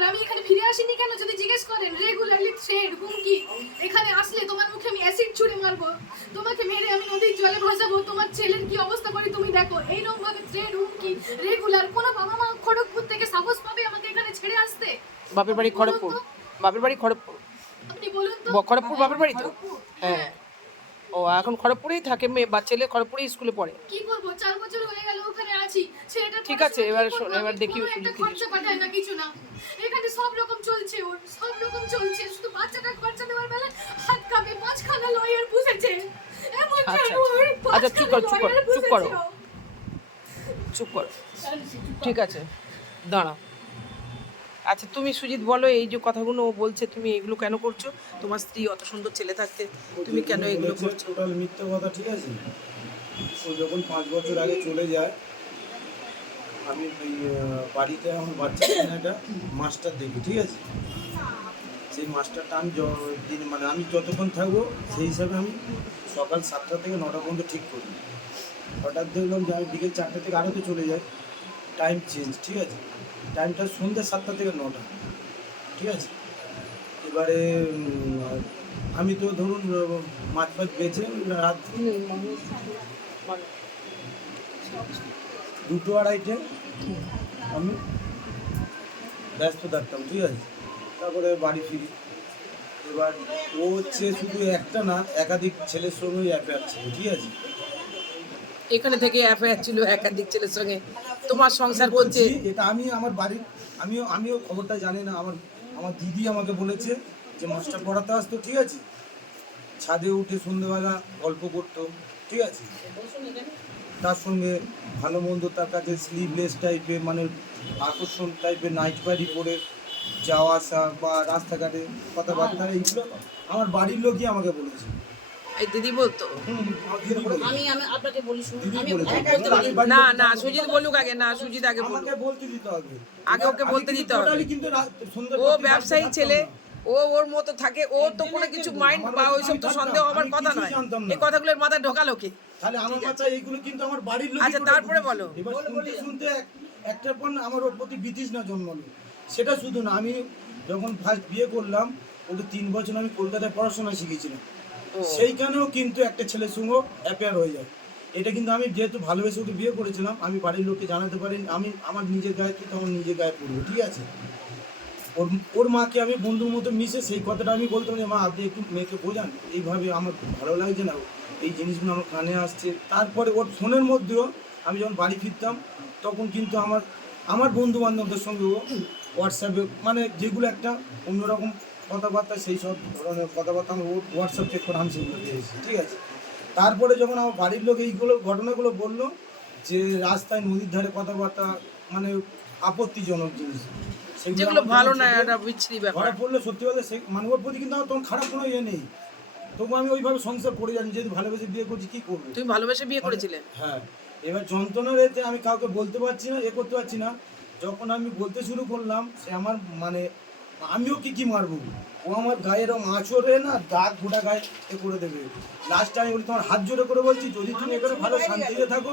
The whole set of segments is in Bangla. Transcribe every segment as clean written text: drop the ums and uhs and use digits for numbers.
আর আমি এখানে ফিরে আসিনি কেন যদি জিজ্ঞেস করেন, রেগুলারলি থ্রেড, হুমকি। এখানে আসলে তোমার মুখে আমি অ্যাসিড ছুঁড়ে মারবো, তোমাকে মেরে আমি নদীর জলে ভাসাবো, তোমার ছেলের কি অবস্থা করে তুমি দেখো। এইরকম ভাবে থ্রেড, হুমকি রেগুলার। কোনো বাবা মা খড়গপুর থেকে সাহস পাবে আমাকে এখানে ছেড়ে আসতে? বাপের বাড়ি খড়গপুর? বাপের বাড়ি খড়গপুর? আপনি বলুন তো। খড়গপুর বাপের বাড়ি তো? হ্যাঁ। হ্যাঁ। ও এখন খড়গপুরেই থাকে, মেয়ে বা ছেলে খড়গপুরেই স্কুলে পড়ে? কি করবো, 4 বছর হয়ে গেল ওখানে আছি। সেটা ঠিক আছে, এবার দেখি একটা খরচা পাঠায় না, কিছু না। এখানে সব রকম চলছে, ওর সব রকম চলছে, শুধু বাচ্চাটা খরচা দেওয়ার বেলায় হাত কাঁপে। 5খানা লয়ার পুষেছে, এমন আচ্ছা জানোয়ার, আচ্ছা, চুপ কর 5খানা lawyer চুপ করো পুষেছে ও। চুপ করো। ঠিক আছে, দাঁড়াও। আচ্ছা তুমি সুজিত বলো, এই যে কথাগুলো ও বলছে তুমি এগুলো কেন করছো? তোমার স্ত্রী অত সুন্দর ছেলে থাকতে তুমি কেন এগুলো করছো? টোটাল মিথ্যে কথা, ঠিক আছে? ও যখন 5 বছর আগে চলে যায়, আমি ওই বাড়িতে আমার বাচ্চার জন্য একটা মাস্টার দেখি, ঠিক আছে? সেই মাস্টারটা আমি দিন মানে আমি যতক্ষণ থাকবো সেই হিসাবে আমি সকাল 7টা থেকে 9টা পর্যন্ত ঠিক করি। হঠাৎ দেখলাম যে আমি বিকেল 4টে থেকে আরোতে চলে যাই, টাইম চেঞ্জ, ঠিক আছে? টাইমটা সন্ধ্যে 7টা থেকে 9টা, ঠিক আছে? এবারে আমি তো ধরুন মাছ ফাছ বেছে রাত 2টো 2:30টে আমি ব্যস্ত থাকতাম, ঠিক আছে? তারপরে বাড়ি ফিরি। এবার ও হচ্ছে শুধু একটা না, একাধিক ছেলের সঙ্গেই অ্যাফেয়ার ছিল, ঠিক আছে? এখানে থেকে অ্যাফেয়ার ছিল একাধিক ছেলের সঙ্গে, তোমার সংসার করছে? এটা আমি আমার বাড়ির আমিও খবরটা জানি না। আমার আমার দিদি আমাকে বলেছে যে মাস্টার পড়াতে আসতো, ঠিক আছে? ছাদে উঠে সন্ধ্যেবেলা গল্প করতো, ঠিক আছে? তার সঙ্গে ভালো মন্দ তার কাছে স্লিভলেস টাইপের মানে আকর্ষণ টাইপের নাইট প্যান্টই পরে যাওয়া আসা বা রাস্তাঘাটে কথাবার্তা, এইগুলো আমার বাড়ির লোকই আমাকে বলেছে। এই দিদি বলতো? আমার দিদি বলেছে। আমি আপনাকে বলি, শুনুন, দিদি আমি বলেছে। বলতে পারি। আমি বাড়ির না লোককে না, বলতে সুজিত পারি। বলুক আগে, না সুজিত আগে বলুক। আমাকে বলতে দিতে হবে। আগে ওকে আমি বলতে কিন্তু দিতে হবে। totally কিন্তু সন্ধ্যের ও পর থেকে ব্যবসায়ী বাড়িতে ছেলে, থাকতাম না। ও ওর মতো থাকে, ও তো কোনো কিছু মাইন্ড বা ওইসব তো সন্দেহ হবার আমি কথা কিছুই নয়। জানতাম না। এই কথাগুলোর মাথায় ঢোকালো কে? তাহলে আমার বাচ্চা এইগুলো কিন্তু আমার বাড়ির লোক। আচ্ছা, তারপরে বলো। এবার শুনতে শুনতে একটার পর না আমার ওর প্রতি বিতৃষ্ণা জন্মালো। সেটা শুধু না, আমি যখন ফার্স্ট বিয়ে করলাম ওকে 3 বছর আমি কলকাতায় পড়াশোনা শিখেছিলাম। সেইখানেও কিন্তু একটা ছেলের সঙ্গে অ্যাফেয়ার হয়ে যায়। এটা কিন্তু আমি যেহেতু ভালোবেসে ওকে বিয়ে করেছিলাম, আমি বাড়ির লোককে জানাতে পারি। আমি আমার নিজের গায়ে তো আমার নিজের গায়ে পড়বো, ঠিক আছে? ওর ওর মাকে আমি বন্ধুর মতো মিশে সেই কথাটা আমি বলতাম যে মা আপনি একটু মেয়েকে বোঝান, এইভাবে আমার ভালো লাগছে না, এই জিনিসগুলো আমার কানে আসছে। তারপরে ওর ফোনের মধ্যেও আমি যখন বাড়ি ফিরতাম তখন কিন্তু আমার আমার বন্ধু বান্ধবদের সঙ্গে ও হোয়াটসঅ্যাপে মানে যেগুলো একটা অন্যরকম কথাবার্তা, সেই সব ধরনের কথাবার্তা আমার ওর হোয়াটসঅ্যাপ চেক করে আমি সেগুলো পেয়েছি, ঠিক আছে? তারপরে যখন আমার বাড়ির লোক এইগুলো ঘটনাগুলো বললো যে রাস্তায় নদীর ধারে কথাবার্তা মানে আপত্তিজনক জিনিস, সেগুলো যেগুলো আমার ভালো যখন না, চোখে একটা বিচ্ছিরি ব্যাপার। ধরা পড়লে সত্যি বলতে সে মানে ওর প্রতি কিন্তু আমার তখন খারাপ কোনো ইয়ে নেই। তবু আমি ওইভাবে সংসার করে জানি, যেহেতু ভালোবেসে বিয়ে করছি কী করবো। তুমি ভালোবেসে বিয়ে করেছিলে? হ্যাঁ। এবার যন্ত্রণার এতে আমি কাউকে বলতে পারছি না, করতে পারছি না। যখন আমি বলতে শুরু করলাম সে আমার মানে আমিও কি মারবো, ও আমার গায়ে এরকম আঁচড়ে না দাগ গোটা গায়ে করে দেবে। লাস্টে আমি বলি তোমার হাত জোড়ে করে বলছি, যদি তুমি এখানে ভালো শান্তিতে থাকো,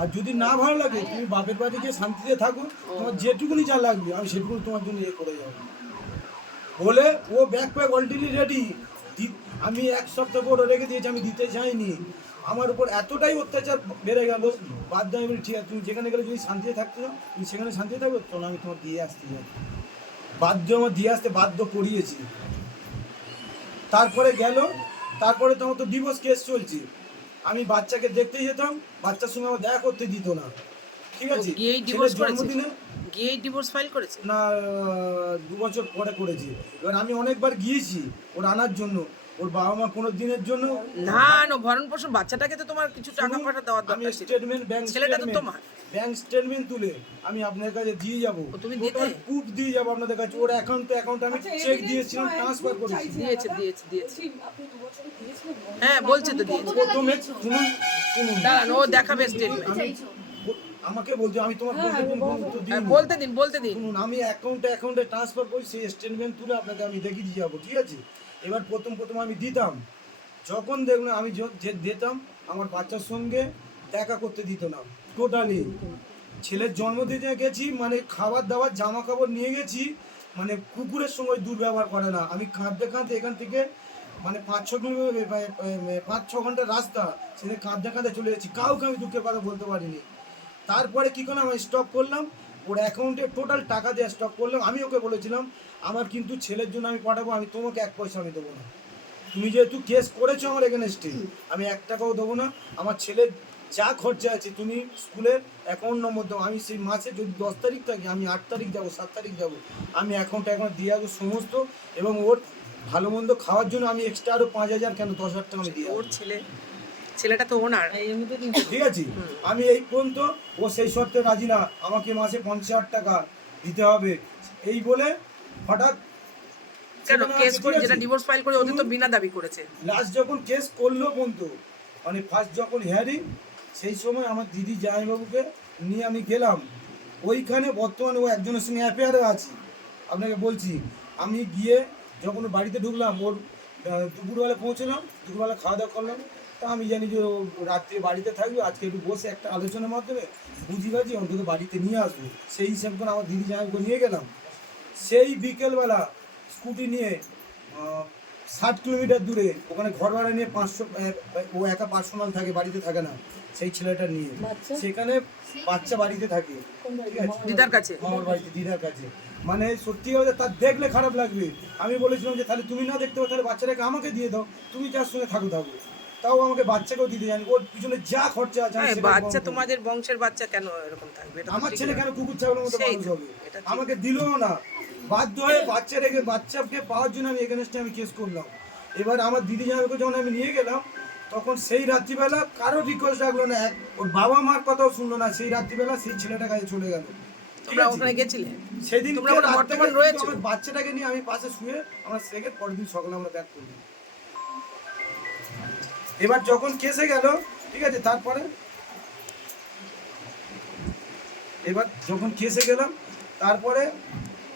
আর যদি না ভালো লাগে তুমি বাপের বাড়ি গিয়ে শান্তিতে থাকো, তোমার যেটুকুনি যা লাগবে আমি সেটুকুনি তোমার জন্য করে যাবো বলে ও ব্যাগ প্যাক অলরেডি রেডি। আমি 1 সপ্তাহ পর রেখে দিয়েছি, আমি দিতে চাইনি। আমার উপর এতটাই অত্যাচার বেড়ে গেল, বাধ্য আমি বলি ঠিক আছে তুমি যেখানে গেলে যদি শান্তিতে থাকতে চাও তুমি সেখানে শান্তিতে থাকবে, চলো আমি তোমার দিয়ে আসতে যাই। আমার দিয়ে আসতে বাধ্য করিয়েছি। তারপরে গেল, তারপরে তো আমার তো ডিভোর্স কেস চলছে। আমি বাচ্চাকে দেখতে যেতাম, বাচ্চার সঙ্গে আমার দেখা করতে দিত না, ঠিক আছে? গিয়েই ডিভোর্স ছেলের করেছে? জন্মদিনে গিয়েই ডিভোর্স ফাইল করেছে? না 2 বছর পরে করেছি। এবার আমি অনেকবার গিয়েছি ওর আনার জন্য, ওর বাবা মা কোনো দিনের জন্য না না, ভরণ পোষণ বাচ্চাটাকে তো তোমার কিছু টাকা পয়সা দেওয়ার আমি দরকার ছিল। স্টেটমেন্ট ছেলেটা তো তোমার। ব্যাংক স্টেটমেন্ট তুলে আমি আপনার কাছে দিয়ে যাবো, ও, তুমি দিতে? প্রুফ দিয়ে যাবো আপনাদের কাছে। ওর অ্যাকাউন্ট আমি চেক দিয়েছিলাম, ট্রান্সফার করেছি। দিয়েছে দিয়েছে দিয়েছে। আপনি 2 বছরে দিয়েছিলেন? হ্যাঁ বলছে তো দিয়েছে। প্রথমে শুনুন শুনুন দাঁড়ান, ও দেখাবে স্টেটমেন্ট। আমি আমাকে বলছি আমি তোমার বলতে দিন উত্তর দিন। বলতে দিন বলতে দিন। শুনুন আমি অ্যাকাউন্টে ট্রান্সফার করি, সেই স্টেটমেন্ট তুলে আপনাকে আমি দেখিয়ে দিয়ে যাবো, ঠিক আছে? এবার প্রথম আমি দিতাম, যখন দেখলাম আমি যে দিতাম আমার বাচ্চার সঙ্গে দেখা করতে দিত না টোটালি। ছেলের জন্মদিনে গেছি মানে খাবার দাবার জামা কাপড় নিয়ে গেছি, মানে কুকুরের সঙ্গে দুর্ব্যবহার করে না। আমি কাঁদতে কাঁদতে এখান থেকে মানে 5-6 ঘন্টার রাস্তা, সেখানে কাঁদতে কাঁদতে চলে যাচ্ছি, কাউকে আমি দুঃখের কথা বলতে পারিনি। তারপরে কী করলাম, আমি স্টপ করলাম, ওর অ্যাকাউন্টে টোটাল টাকা দিয়ে স্টপ করলাম। আমি ওকে বলেছিলাম আমার কিন্তু ছেলের জন্য আমি পাঠাবো, আমি তোমাকে 1 পয়সা আমি দেবো না। তুমি যেহেতু কেস করেছো আমার এগেনস্টে, আমি 1 টাকাও দেবো না। আমার ছেলের যা খরচা আছে তুমি স্কুলের অ্যাকাউন্ট নম্বর দাও, আমি সেই মাসে যদি 10 তারিখ থাকি আমি 8 তারিখ যাবো, 7 তারিখ যাবো, আমি অ্যাকাউন্টে দিয়ে আসবো সমস্ত। এবং ওর ভালো মন্দ খাওয়ার জন্য আমি এক্সট্রা আরও 5,000 কেন 10,000 টাকা আমি দিয়ে ওর ছেলেটা তো ওনার। ঠিক আছে। আমি এই পর্যন্ত ও সেই শর্তে রাজি না, আমাকে মাসে 50,000 টাকা দিতে হবে এই বলে হঠাৎ কেন কেস করে, যেটা ডিভোর্স ফাইল করে ওদের তো বিনা দাবি করেছে। লাস্ট যখন কেস করলো পর্যন্ত, মানে ফার্স্ট যখন হিয়ারিং, সেই সময় আমার দিদি জামাইবাবুকে নিয়ে আমি গেলাম ওইখানে। বর্তমানে ও একজনের সঙ্গে অ্যাফেয়ারে আছে, আপনাকে বলছি। আমি গিয়ে যখন ওর বাড়িতে ঢুকলাম, ওর দুপুরবেলা পৌঁছলাম, দুপুরবেলা খাওয়া দাওয়া করলাম। তা আমি জানি যে ও রাত্রে বাড়িতে থাকবে, আজকে একটু বসে একটা আলোচনার মাধ্যমে বুঝি বাজি অন্তত বাড়িতে নিয়ে আসবো, সেই হিসাব করে আমার দিদি জামাইবাবুকে নিয়ে গেলাম। সেই বিকেলবেলা স্কুটি নিয়ে 60 কিলোমিটার দূরে ওখানে ঘর ভাড়া নিয়ে 500, ও একা পার্সোনাল থাকে, বাড়িতে থাকে না, সেই ছেলেটা নিয়ে সেখানে বাচ্চা বাড়িতে থাকে, ঠিক আছে, দিদার কাছে, আমার বাড়িতে দিদার কাছে। মানে সত্যি কথা তার দেখলে খারাপ লাগবে। আমি বলেছিলাম যে তাহলে তুমি না দেখতে পাও তাহলে বাচ্চাটাকে আমাকে দিয়ে দাও, তুমি যার সঙ্গে থাকো। তাও আমাকে বাচ্চাকেও দিতে জানি, ওর পিছনে যা খরচা আছে আমি সেটা বাচ্চা বহন করবো। তোমাদের বংশের বাচ্চা কেন এরকম থাকবে? এটা তো আমার ঠিক ছেলে না। কেন কুকুর ছাগলের মতো সেই মানুষ তো, হবে? এটা ঠিক। আমাকে দিলও না, বাধ্য হয়ে বাচ্চাকে পাওয়ার জন্য আমি এগেনস্টে আমি কেস করলাম। এবার আমার দিদি জামাইকে যখন আমি নিয়ে গেলাম, তখন সেই রাত্রিবেলা কারো রিকোয়েস্ট রাখলো না, ওর বাবা মার কথাও শুনলো না, সেই রাত্রিবেলা সেই ছেলেটা কাছে চলে গেল। তোমরা ওখানে গেছিলে? সেদিন তোমরা ওখানে বর্তমান রয়েছো? আমার বাচ্চাটাকে নিয়ে আমি পাশে শুয়ে আমরা সেকেন্ড পরের দিন সকালে আমরা ব্যাক করলাম। এবার যখন কেসে গেল, ঠিক আছে, তারপরে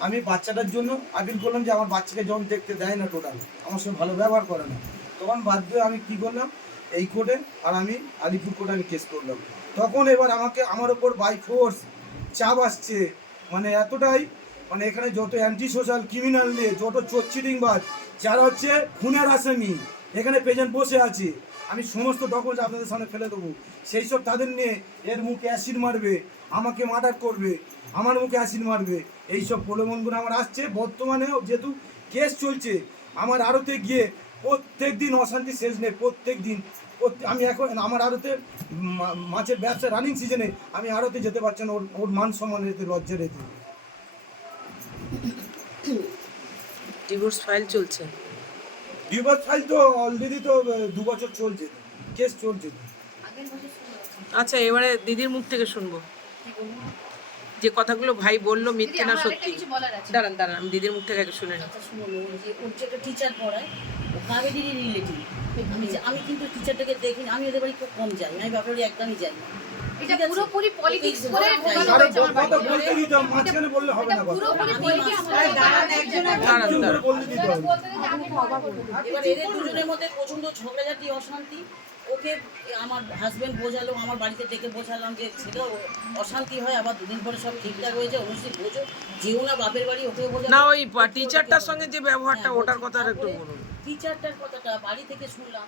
আমি বাচ্চাটার জন্য আপিল করলাম যে আমার বাচ্চাকে যখন দেখতে দেয় না, টোটাল আমার সঙ্গে ভালো ব্যবহার করে না, তখন বাধ্য হয়ে আমি কী করলাম, এই কোর্টে আর আমি আলিপুর কোর্টে আমি কেস করলাম। তখন এবার আমার ওপর বাই ফোর্স চাপ আসছে, মানে এতটাই, মানে এখানে যত অ্যান্টি সোশ্যাল ক্রিমিনাল নিয়ে যত চোরচিটিংবাজ যারা হচ্ছে খুনের আসামি এখানে প্রেজেন্ট বসে আছে, আমি সমস্ত ডকুমেন্টস আপনাদের সামনে ফেলে দেবো। সেই সব তাদের নিয়ে এর মুখে অ্যাসিড মারবে, আমাকে মার্ডার করবে, আমার মুখে অ্যাসিড মারবে, এইসব প্রলোভনগুলো আমার আসছে। বর্তমানেও যেহেতু কেস চলছে, আমার আড়তে গিয়ে প্রত্যেক দিন অশান্তি শেষ নেই, প্রত্যেক দিন আমি এখন আমার আড়তে মাছের ব্যবসা রানিং সিজনে আমি আড়তে যেতে পারছি না, ওর মান সম্মান রেতে, লজ্জা রেতে। ডিভোর্স ফাইল চলছে? ডিভোর্স ফাইল তো অলরেডি তো 2 বছর চলছে, কেস চলছে। আচ্ছা, এবারে দিদির মুখ থেকে শুনবো যে কথাগুলো ভাই বললো মিথ্যে না সত্যি। কিছু বলার আছে। দাঁড়ান আমি দিদির মুখ থেকে আগে শুনে নিই। কথা শুনো, যে ওর যে একটা টিচার পড়ায়, ও কাবেরিরই রিলেটিভ। আমি কিন্তু টিচারটাকে দেখিনি, আমি ওদের বাড়ি খুব কম যাই, আমি বাপের বাড়ি একদমই যাই না। এটা পুরোপুরি পলিটিক্স করে ঢোকানো আরে হয়েছে আমার কথা বাড়িতে। বলতে দিতে হবে, মাঝখানে বললে হবে না, কথা পুরোপুরি আমি পলিটিক্স মাস্টার করে দাঁড়ান একজন করে বলতে দিতে হবে। এবার এদের দুজনের মধ্যে প্রচন্ড ঝগড়াঝাটি, অশান্তি। ওকে আমার হাজবেন্ড বোঝালো, আমার বাড়িতে ডেকে বোঝালাম যে ছিল অশান্তি হয়, আবার 2 দিন পরে সব ঠিকঠাক হয়েছে, অনুষ্ঠিত বোঝো, যেও না বাপের বাড়ি, ওকেও বোঝালো। না, ওই টিচারটার সঙ্গে যে ব্যবহারটা, ওটার কথা একটু বলুন। টিচারটার কথাটা বাড়ি থেকে শুনলাম,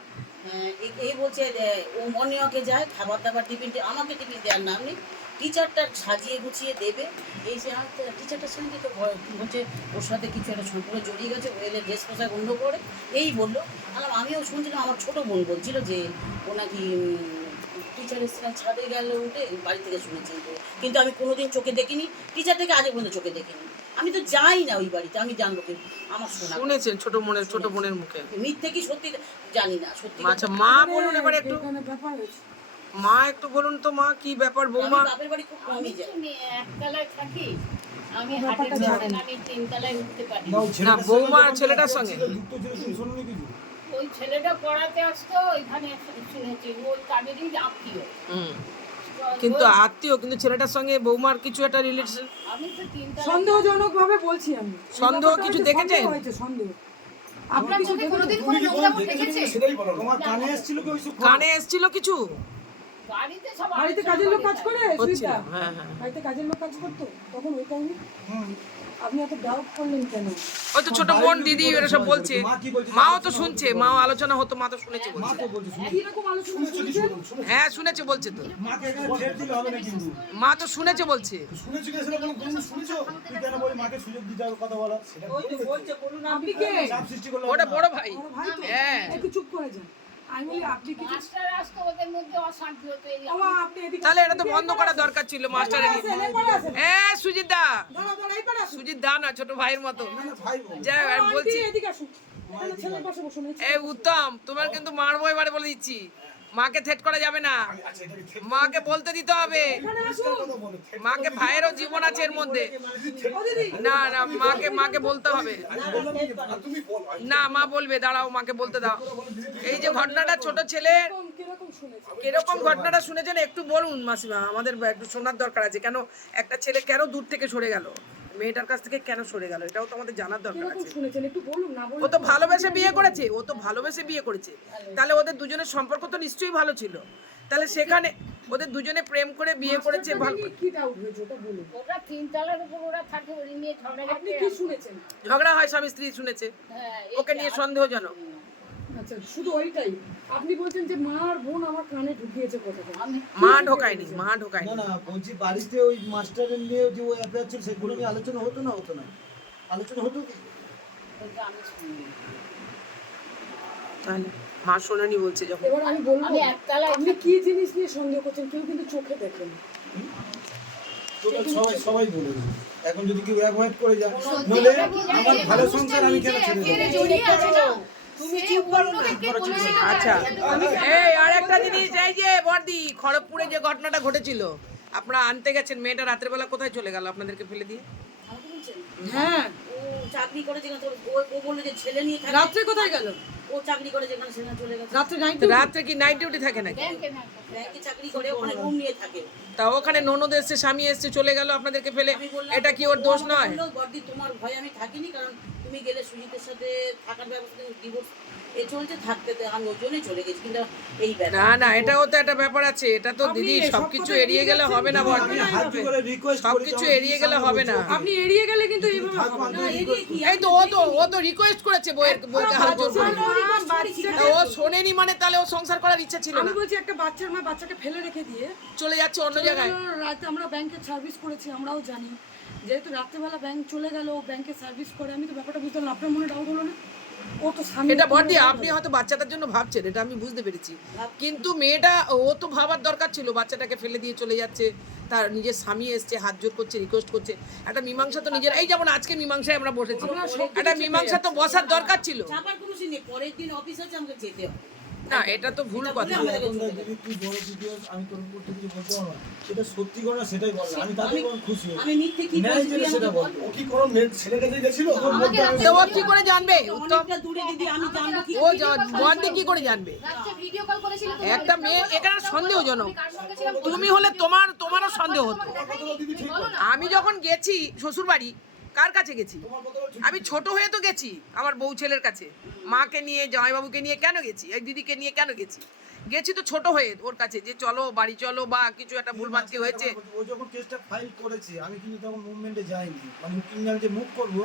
এই বলছে ও মর্নিংওয়াকে যায়, খাবার দাবার টিফিন, আমাকে টিফিন দেওয়ার নাম নেই, টিচারটা সাজিয়ে গুছিয়ে দেবে। এই যে টিচারটার সঙ্গে তো বলছে ওর সাথে কিছু একটা সম্পর্ক জড়িয়ে গেছে, ও এলে ড্রেস পোশাক অন্য করে, এই বললো। আমিও শুনছিলাম, আমার ছোটো বোন বলছিল যে ও নাকি টিচারের ছাদে গেল উঠে, বাড়ি থেকে শুনেছি, কিন্তু আমি কোনোদিন চোখে দেখিনি টিচারটাকে, আগে পর্যন্ত চোখে দেখিনি। আমি তো যাই না ওই বাড়িতে, আমি জানবো কি? আমার শোনা শুনেছেন ছোট বোনের মুখে? মিথ্যে কি সত্যি জানি না, সত্যি আচ্ছা, মা বলুন এবার একটু, মা একটু বলুন তো, মা কি ব্যাপার? বৌমা আমি বাপের বাড়ি খুব কমই যাই। একতলায় থাকি, আমি হাটের দোকানে, আমি 3 তলায় উঠতে পারি। না, ও ছেলেটার না, বৌমা আর যখন ছেলেটার সঙ্গে। যুক্ত ছিল, তুমি শোনোনি কিছু? ওই ছেলেটা পড়াতে আসতো, ওইখানে শুনেছি ওই কাবেরই আত্মীয়। হুম, কিন্তু আত্মীয়, কিন্তু ছেলেটার সঙ্গে বৌমার কিছু একটা রিলেশন, আমি তো 3 তলায় সন্দেহজনক ভাবে বলছি আমি। সন্দেহ কিছু দেখেছেন? সন্দেহ আপনার চোখে কোনোদিন তুমি কোনো কি নোংরামো বলতে দেখেছে? সেটাই বলো, তোমার কানে এসেছিল কি ওইসব? কানে এসেছিল কিছু? বাড়িতে সব বাড়িতে কাজের লোক কাজ করে, হচ্ছিল, সুইটা হ্যাঁ হ্যাঁ। বাড়িতে কাজের লোক কাজ করতো, তখন ওই টাইমে হুম। আপনি এত ডাউট করলেন কেন? ওই তো ছোট বোন দিদি এরা সব বলছে, মাও তো শুনছে, মাও আলোচনা হতো, মা তো শুনেছে মা বলছে। তো বলছে শুনুন, কিরকম আলোচনা শুনছেন? হ্যাঁ শুনেছে বলছে তো, মাকে এখানে ছেড়ে দিলে হবে না কিন্তু। মা তো শুনেছে বলছে। শুনেছি কি সেটা কোনো শুনেছো? তুই কেন বলি মাকে সুযোগ দিতে হবে কথা বলা? সেটা বলছে বলুন আপনি কে? চাপ সৃষ্টি করলে ওটা বড় ভাই। আমার ভাই তো? হ্যাঁ। একটু চুপ করে যান। আমি বলি আপনি কি মাস্টার আসতো ওদের মধ্যে অশান্তি হতো এই বাবা আপনি এদিকে তাহলে এটা তো বন্ধ করা দরকার ছিল মাস্টারের। আসেন, এপারে আসেন। সুজিত দা, দাঁড়া, এইপারে আসুন। সুজিত দা না, ছোট ভাইয়ের মতো। না, না, ভাই বল। যাই হোক, আমি বলছি, আন্টি, এদিকে আসুন। এখানে ছেলের পাশে বসুন। উত্তম তোমার কিন্তু মারবো এবারে বলে দিচ্ছি, মাকে থেট করা যাবে না, আচ্ছা, এটাকে ঠিক মাকে বলতে দিতে হবে, কথা বলো। মাকে ভাইয়েরও জীবন আছে এর মধ্যে। ও দিদি, না না, মাকে বলতে হবে। তুমি বলো। না মা বলবে, দাঁড়াও মাকে বলতে দাও। এই যে ঘটনাটা ছোট ছেলে কিরকম শুনেছেন? কিরকম ঘটনাটা শুনেছেন একটু বলুন মাসিমা, আমাদের একটু শোনার দরকার আছে। কেন একটা ছেলে কেন দূর থেকে সরে গেল, মেয়েটার কাছ থেকে কেন সরে গেল, এটাও তো আমাদের জানার দরকার কিরকম আছে। শুনেছেন একটু বলুন না ও তো ভালোবেসে বিয়ে করেছে, তাহলে ওদের দুজনের সম্পর্ক তো নিশ্চয়ই ভালো ছিল। তাহলে সেখানে ওদের দুজনে প্রেম করে বিয়ে করেছে, ভালো কি ডাউট হয়েছে ওটা বলুন। ওরা তিনতলার উপর ওরা থাকে ওই নিয়ে ঝগড়া আপনি করতে কি শুনেছেন? ঝগড়া হয়, স্বামী স্ত্রী শুনেছে, হ্যাঁ ওকে নিয়ে সন্দেহজনক। আচ্ছা শুধু ওইটাই আপনি বলছেন যে মা আর বোন আমার কানে ঢুকিয়েছে কথাটা। আমি মা ঢোকায়নি। না না, বলছি বাড়িতে ওই মাস্টারের নিয়ে যে ওই অ্যাফেয়ার ছিল সেগুলো নিয়ে আলোচনা হতো না? আলোচনা হতো কি? বলতে আমি শুনি তাহলে মা শোনানি বলছে যখন। এবার আমি বলবো আমি একতলায় আপনি কি জিনিস নিয়ে সন্দেহ করছেন কেউ কিন্তু চোখে দেখেন। তোরা সবাই বলেছে। এখন যদি কেউ অ্যাভয়েড করে যায়, নইলে আমার ভালো সংসার আমি কেন ছেড়ে দেবো? জড়িয়ে আছে না, তুমি চুপ করো না। আচ্ছা এই আর একটা জিনিস, এই যে বর্দি খড়গপুরে যে ঘটনাটা ঘটেছিল, আপনারা আনতে গেছেন, মেয়েটা রাতের বেলা কোথায় চলে গেল আপনাদেরকে ফেলে দিয়ে? আমাকে বলছেন হ্যাঁ ও চাকরি করে যেখানে ও বললো যে ছেলে নিয়ে থাকে, রাত্রে কোথায় গেল? ও চাকরি করে যেখানে সেখানে চলে গেছে। রাত্রে নাইট রাত্রে কি নাইট ডিউটি থাকে নাকি? ব্যাংকে না ব্যাংকে চাকরি করে ওখানে রুম নিয়ে থাকে। তা ওখানে ননদ এসছে, স্বামী এসছে, চলে গেল আপনাদেরকে ফেলে, আমি বললাম এটা কি ওর দোষ ও আমাকে নয়? বললো, বর্দি তোমার ভয় আমি থাকিনি, কারণ তুমি গেলে সুজিতের সাথে থাকার ব্যবস্থা, ডিভোর্স এ চলছে, থাকতে দে, আমি ওই জন্যই চলে গেছি। কিন্তু এই ব্যাপার না না, এটাও তো একটা ব্যাপার আছে, এটা তো দিদি সবকিছু এড়িয়ে গেলে হবে না বর্দি, আমি হাত জোড়ে রিকোয়েস্ট করি, সবকিছু এড়িয়ে গেলে হবে না। আপনি এড়িয়ে গেলে কিন্তু এইভাবে হবে না। না, এদিকে কি এই তো ও তো রিকোয়েস্ট করেছে বইকে হাত জোর করে। তা ও শোনেনি মানে তাহলে ও সংসার করার ইচ্ছা ছিল আমি না, বলছি একটা বাচ্চার মা বাচ্চাকে ফেলে রেখে দিয়ে চলে যাচ্ছে অন্য জায়গায়। রাতে আমরা ব্যাংকে সার্ভিস করেছি, আমরাও জানি যেহেতু রাত্রেবেলা ব্যাংক চলে গেল, ও ব্যাংকে সার্ভিস করে, আমি তো ব্যাপারটা বুঝতে পারলাম। আপনার মনে ডাউট হলো না? ও তো স্বামী এটা বর্দি আপনি হয়তো বাচ্চাটার জন্য ভাবছেন, এটা আমি বুঝতে পেরেছি, কিন্তু মেয়েটা ও তো ভাবার দরকার ছিল, বাচ্চাটাকে ফেলে দিয়ে চলে যাচ্ছে, তার নিজের স্বামী এসছে, হাত জোর করছে, রিকোয়েস্ট করছে, একটা মীমাংসা তো নিজের, এই যেমন আজকে মীমাংসায় আমরা বসেছি, একটা মীমাংসা তো বসার দরকার ছিল। চাপার কোনো সিন নেই, পরের দিন অফিস আছে, আমাকে যেতে হবে। না এটা তো ভুল কথা। এখন যদি তুই বড় ভিডিও আমি তোর উপর থেকে কিছু বলতে পারবো না, সেটা সত্যি করে না সেটাই বললাম, আমি তাতে কোনো খুশি হই। আমি মিথ্যে কি ন্যায় বলছি যেটা তুই সেটা আমাকে বল। বল। ও কি কোনো মেয়ে ছেলের কাছে গেছিল? ওর মধ্যে আমি- তো ও কি করে জানবে উত্তম? অনেকটা দূরে দিদি, আমি জানবো কি? ও বর্দি কি করে জানবে? রাত্রে ভিডিও কল করেছিল তো, একটা মেয়ে এখানে সন্দেহজনক, কার সঙ্গে ছিলাম তুমি হলে তোমারও সন্দেহ হতো। আমি যখন গেছি শ্বশুর বাড়ি, কার কাছে গেছি? আমি ছোট হয়ে তো গেছি আমার বউ ছেলের কাছে, মাকে নিয়ে জামাইবাবুকে নিয়ে কেন গেছি, এই দিদিকে নিয়ে কেন গেছি? গেছি তো ছোট হয়ে ওর কাছে, যে চলো বাড়ি চলো, বা কিছু একটা ভুলভ্রান্তি হয়েছে। ও যখন কেসটা ফাইল করেছে আমি কিন্তু তখন মুভমেন্টে যাইনি, মানে ক্রিমিনাল যে মুভ করবো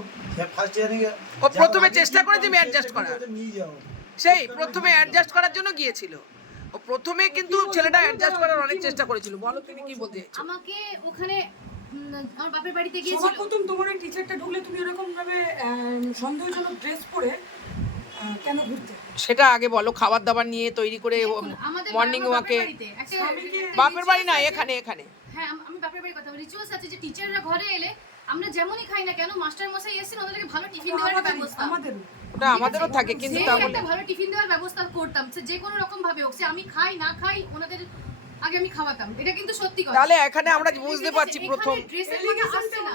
ফার্স্ট ইয়ারে ও প্রথমে চেষ্টা করেছে আমি অ্যাডজাস্ট করার, নিয়ে যাও। সেই প্রথমে অ্যাডজাস্ট করার জন্য গিয়েছিল ও, প্রথমে কিন্তু ছেলেটা অ্যাডজাস্ট করার অনেক চেষ্টা করেছিল। বলো তুমি কি বলতে চাইছো? আমাকে ওখানে আমার বাপের বাড়িতে সবার গিয়েছিল। প্রথম তোমার ওই টিচারটা ঢুকলে তুমি এরকম ভাবে সন্দেহজনক ড্রেস পরে কেন ঘুরতে? সেটা আগে বলো, খাবার দাবার নিয়ে তৈরি করে আমাদের মর্নিং বাবার ওয়াকে। বাড়িতে বাপের বাড়ি না, এখানে হ্যাঁ আমি বাপের বাড়ির কথা বলি। রিচুয়ালস আছে যে টিচাররা ঘরে এলে আমরা যেমনই খাই না কেন, মাস্টার মশাই এসেছেন, ওদেরকে ভালো টিফিন দেওয়ার একটা ব্যবস্থা, আমাদের ওটা আমাদেরও থাকে, কিন্তু যে তা বলে একটা ভালো টিফিন দেওয়ার ব্যবস্থা করতাম, সে যে কোনো রকম ভাবে হোক, সে আমি খাই না খাই ওনাদের আগে আমি খাওয়াতাম, এটা কিন্তু সত্যি কথা। তাহলে এখানে আমরা বুঝতে পারছি প্রথম ড্রেসের কথা আসছে না।